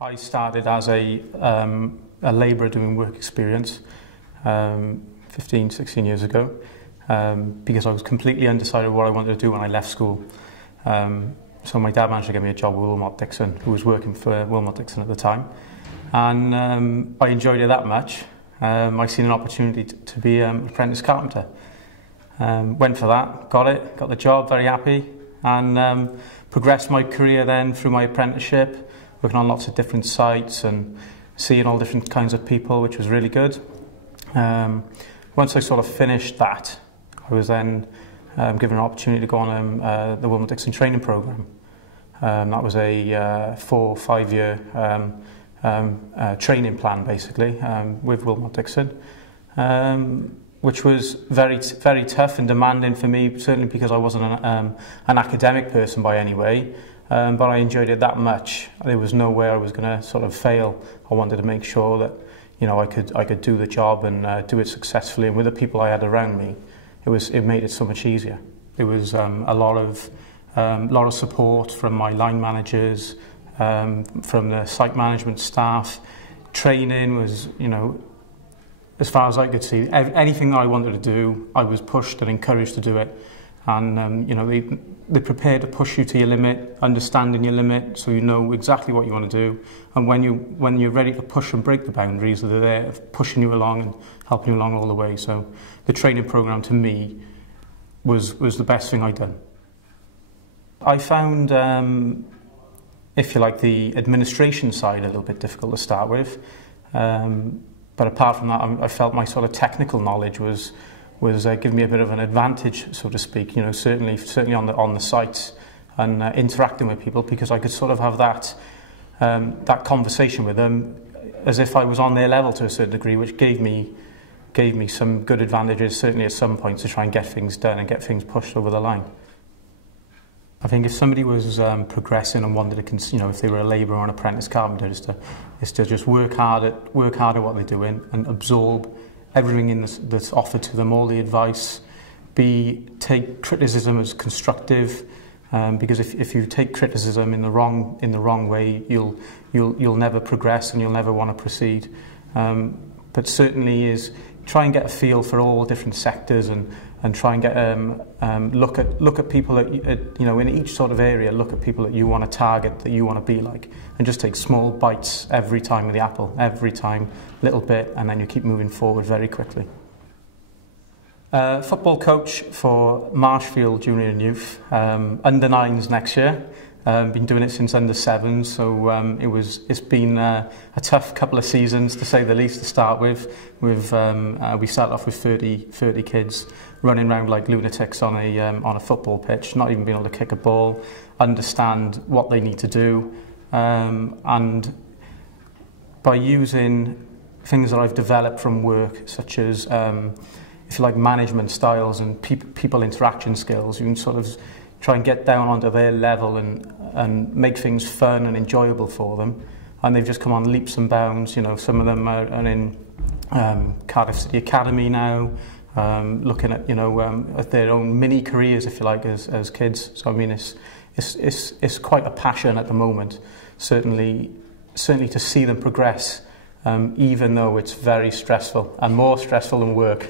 I started as a labourer doing work experience 15, 16 years ago because I was completely undecided what I wanted to do when I left school. So my dad managed to get me a job with Willmott Dixon, who was working for Willmott Dixon at the time. And I enjoyed it that much. I seen an opportunity to be an apprentice carpenter. Went for that, got the job, very happy, and progressed my career then through my apprenticeship, working on lots of different sites and seeing all different kinds of people, which was really good. Once I sort of finished that, I was then given an opportunity to go on the Willmott Dixon training program. That was a 4 or 5 year training plan, basically, with Willmott Dixon, which was very tough and demanding for me, certainly because I wasn't an academic person by any way, but I enjoyed it that much. There was no way I was going to sort of fail. I wanted to make sure that, you know, I could do the job and do it successfully, and with the people I had around me, it made it so much easier. There was a lot of support from my line managers, from the site management staff. Training was, you know, as far as I could see, anything that I wanted to do, I was pushed and encouraged to do it. And you know, they're prepared to push you to your limit, understanding your limit, so you know exactly what you want to do. And when you're ready to push and break the boundaries, they're there pushing you along and helping you along all the way. So the training program to me was the best thing I'd done. I found, if you like, the administration side a little bit difficult to start with. But apart from that, I felt my sort of technical knowledge was giving me a bit of an advantage, so to speak. You know, certainly on the sites and interacting with people, because I could sort of have that conversation with them as if I was on their level to a certain degree, which gave me some good advantages, certainly at some points, to try and get things done and get things pushed over the line. I think if somebody was progressing and wanted to, you know, if they were a labourer or an apprentice carpenter, is to just work hard at what they're doing and absorb everything that's offered to them, all the advice. Take criticism as constructive, because if you take criticism in the wrong way, you'll never progress and you'll never want to proceed. But certainly is try and get a feel for all different sectors and try and get look at people that you know, in each sort of area. Look at people that you want to target, that you want to be like, and just take small bites every time with the apple, every time, little bit, and then you keep moving forward very quickly. Football coach for Marshfield Junior and Youth, under 9s next year. Been doing it since under 7s, so it's been a tough couple of seasons, to say the least, to start with. We started off with 30 kids running around like lunatics on a football pitch, not even being able to kick a ball, understand what they need to do, and by using things that I've developed from work, such as if you like, management styles and people interaction skills, you can sort of try and get down onto their level and make things fun and enjoyable for them. And they've just come on leaps and bounds. You know, some of them are in Cardiff City Academy now, looking at, you know, at their own mini careers, if you like, as kids. So I mean, it's quite a passion at the moment. Certainly to see them progress, even though it's very stressful and more stressful than work.